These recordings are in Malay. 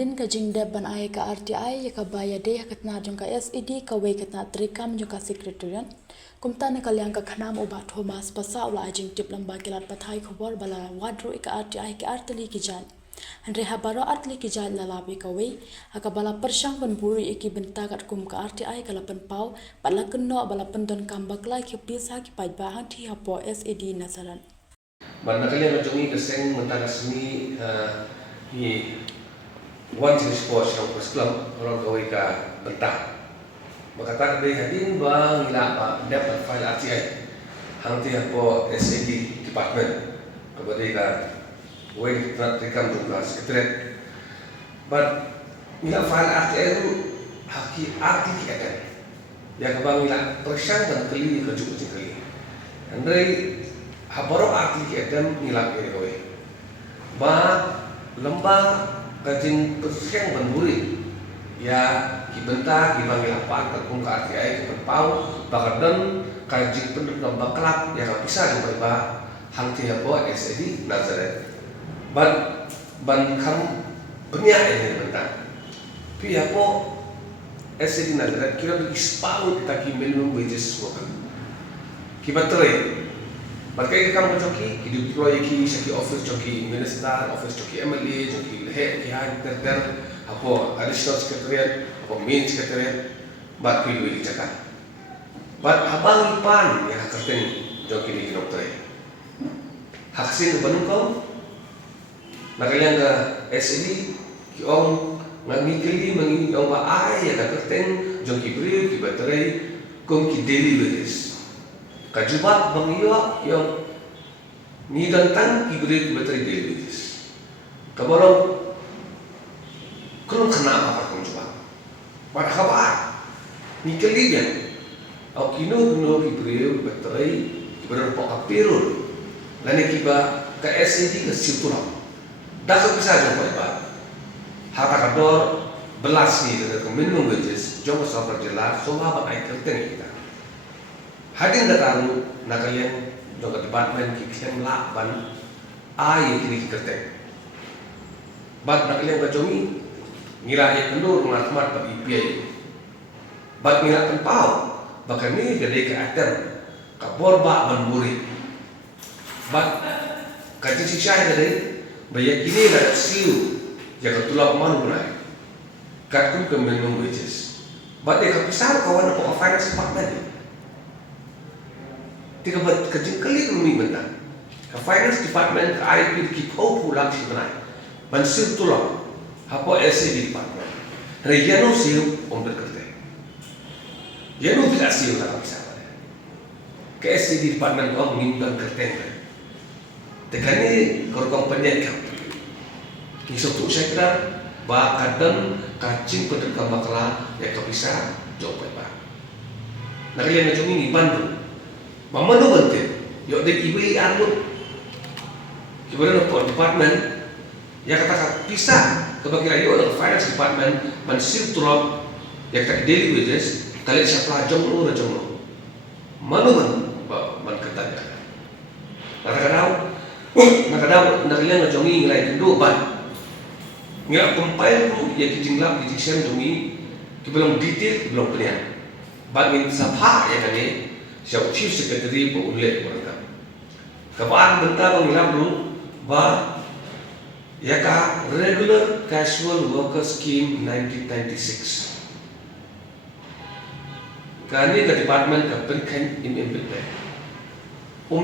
Adin ka jingda ban ay ka RTI ya ka baya de katna jong ka SED ka we katna trikam jong ka sekretariat kumta na kalyang ka khanam uba Thomas pasa ula ajing tip lamba kilat pathai khobor bala wadro ka RTI ka artli ki jan andre habaro artli ki jan la labi ka we aka bala persyang ban buri iki benta kat kum ka RTI kala pen pau bala kenno bala pendon kambak lai ki pisa ki pai ba thi hapo SED nasaran Banda kalian mencongi keseng mentara seni ni one jenis sports yang first club orang kawai ka bentah. Maka tak ada hadin bang ila apa dapat file RTI hang tiap po SED department kepada ka way rekam juga sekretariat. But ila file RTI itu haki arti kita ya kabang ila persang dan keli ke juga keli. Andai habaro arti kita nilai ini kawai. Ba lembah kajing perseng banduri ya kibenta kibangi lapan terkung ke RTI keberpau bakadan kajing penduduk lembah kelak ya bisa juga ba hang tiap bo SED Nazaret ban kam penyak ini benta pihak po SED Nazaret kira begispau kita ki minimum wages semua kibatrai Bagai kamu joki, hidup proyeki saki office joki minister, office joki MLA, joki head kian terder, apa additional secretariat, apa main secretariat, bat pilih di Jakarta. Bat abang ipan yang kerten joki di dokter. Haksin banung kau, nakalian ke SED, ki om ngikili mengi om ba ai yang kerten joki beri ki baterai, kum ki daily wages. Kajubat bangiyo yang ni tentang ibrit bateri deliveries. Kabarong kurang kena apa kau coba. Pada kabar ni kelibian. Au kino ibrit bateri ibrit pokok pirul. Lain kiba ke SED ke situlah. Dah bisa jumpa ba. Harta kador belas ni dengan minimum wages. Jom sabar jelas. Semua apa yang kita. Hadin dataru nakalian juga department kikian lakban ai kini kertek. Bat nakalian bacomi ngira ya kendur ngatmat bagi IPA. Bat ngira tempau bahkan ni gede ke atem kabor ba banburi. Bat kaji sisa gede bayak kini dah siu jaga tulak manu nai. Katkum ke minimum wages. Bat dia kepisah kawan apa finance department. Tiga kerja kali rumi benda. Ke finance department ke IP ki kau pulang si benai. Mansir tulang. Apa SED department. Hari yano siu om berkerja. Yano tidak siu tak bisa. Ke SED department kau menimbang kerja. Tekani kau kompeni kau. Nisok tu saya kira bakadan kacing pendekam bakla ya kau bisa jawab apa. Nakalian macam ini Bandung. Mama no bante, yo de ibu armut. Kemudian department, ya kata pisah kebagian yo finance department mansir tulok, ya kata daily wages, kalian siapa jomlo na jomlo. Mano man katanya. Nakadaw, nakalian na jongi ngilai kendo ban. Ngilai compile tu ya kijinglap kijisem jongi, kibelong detail belum punya. Ban min sapha ya kani. Siapa chief secretary boleh berkata. Kapan benda mengilam dulu, bah, ya ka regular casual worker scheme 1996. Kani ke department ke penkan implement.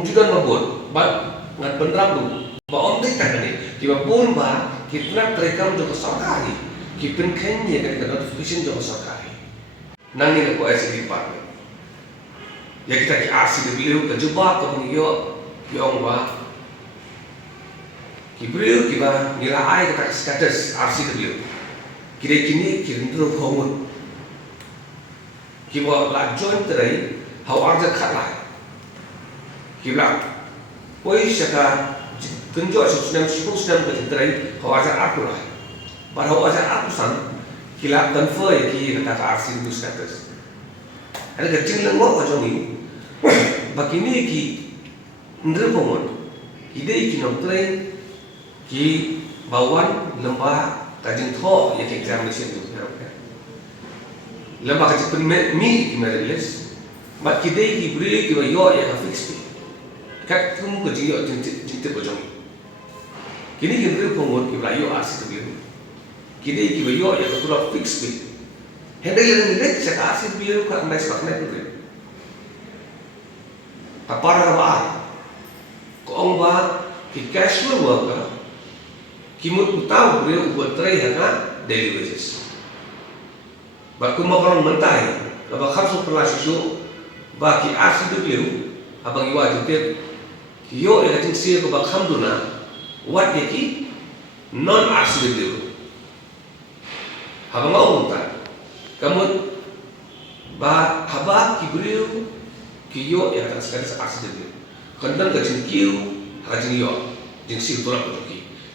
Juga mabut, bah ngat pendrap dulu. Bah dek tak ni, kita pun bah kita terekam juga sarkari, kita penkan ya kan notification juga sarkari. Nanti ke SED department. Ya kita ki RCW kejubah ke mengiyo yang ba kibriu kiba nilai kita status RCW kira kini kirindro homun kiba la join terai how arja khalai kibla koi shaka kenjo susnam susnam ke terai how arja akulah bar how arja akusan kila confer ki kata RCW status ada kecil lengok macam ni Bakini ki ndre pomon ide ki nomtrai ki bawan lembah kajing tho ya examination tu kan lama kajing pen mi ki mereles mat kidei ki bri ki yo ya ka fix ni kat kum kajing yo jinte bojong kini ki bri pongor ki yo arsi tu biru kidei ki yo ya ka pura fix ni henda yang ni lek sa arsi biru ka andai sepak na tu kapara ba ko ong ba ki casual worker kimut utau beliau buat try hanga daily wages. Baku makarong mentai, laba kapsul pernah susu, baki arsi tu beliau, abang iwa jupir, yo yang kacing sih ko bakam duna, wat yaki non arsi tu beliau. Abang mau mentai, kamu haba ki beliau, ki yo yang kacing sekali arsi tu beliau. Kendang kacing kiu, kacing yo, jeng sih tolak betul.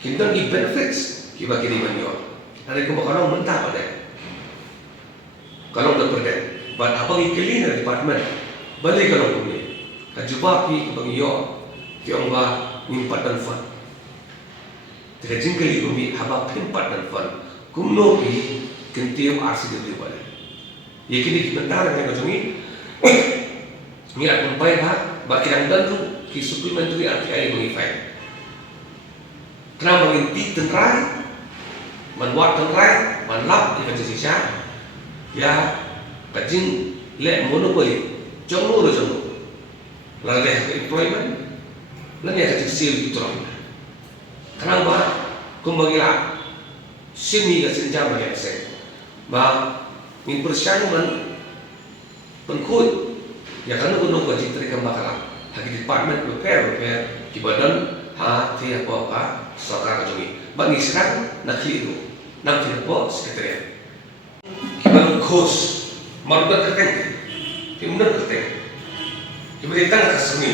Kita ni benefits kita kiri manyo. Ada kebakaran mentah pada. Kalau dah pergi, but apa yang kali ni department balik kalau punya. Kajuba pi kebangiyo, kiong ba nimpat dan fun. Jika jingkali kami haba pimpat dan fun, kumno pi kentium arsi dulu balik. Yakini kita mentah dengan kacungi. Ni aku bayar ha, baki yang dan tu ki supplementary RTI mengifai. Kenapa mengintip tenrai, menbuat tenrai, menlap di Indonesia, ya kajing lek monopoli, jonglo lo jonglo, lalu employment, lalu ya kajing sil itu orang. Kenapa? Kumbagilah sini ke senjam bagi saya, bah impersianan penkut, ya karena gunung kajing terikan bakalan, hagi department repair kibadan hati apa sokar kajungi. Bagi sekarang nak keliru, nak tidak sekretariat. Kita kos, marudah kerteng, kita kerteng. Kita ditang kesini.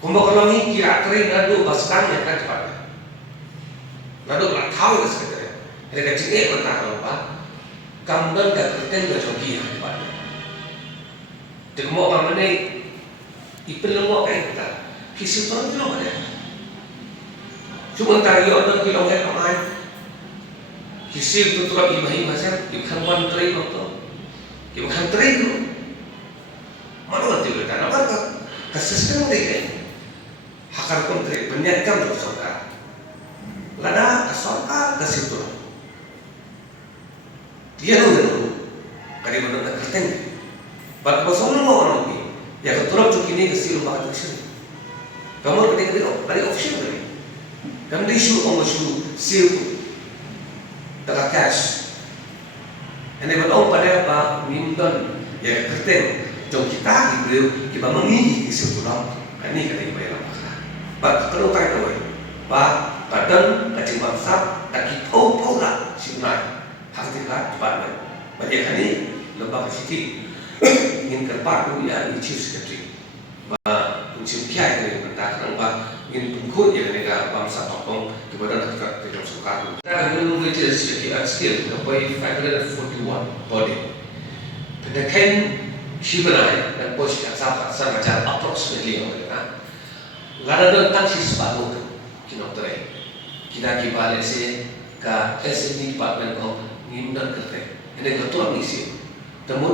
Kumbak kami kira kering nado baskan yang kan cepat. Nado lah tahu sekretariat. Ada kecil mentah kalau apa, kamdan kerteng kajungi cepat. Jadi mau mana ipin lemok kayak kita, kisah orang tu ada. Cuma tayo ada kilong yang ramai. Kisih itu turap ibahi macam ikan wan tray waktu, ikan tray itu. Mana nanti kita nak ke sistem mereka. Hakar pun tray penyiapkan untuk sorka. Lada ke sorka ke situ. Dia nunggu, kali mana nak kerteng. Bagi pasal nama orang ini, ya keturap cuk ini kesini bakat kesini. Kamu ketika dari option ni. Kami isu pengusul siu, tak cash. Ini kalau pada apa minta ya kerten, jom kita beliau kita mengi siu tu lam, ini kita bayar apa? Bak kalau tak tahu, bak badan kacing bangsa tak kita tahu lah siu nak hak tinggal cepat. Banyak kali lembag siti ingin kerpat tu ya chief secretary, bak chief kiai ni mentah nampak. In pengkut yang mereka bangsa Hongkong kepada negara tidak suka. Kita menunggu jenis yang skill sampai 541 body. Pendekan Shibanai dan posisi yang sama macam approximately mereka. Lada dan tangsi separuh kita terai. Kita kibalik se ke SME department kau ngimdan kerja. Ini ketua misi. Temu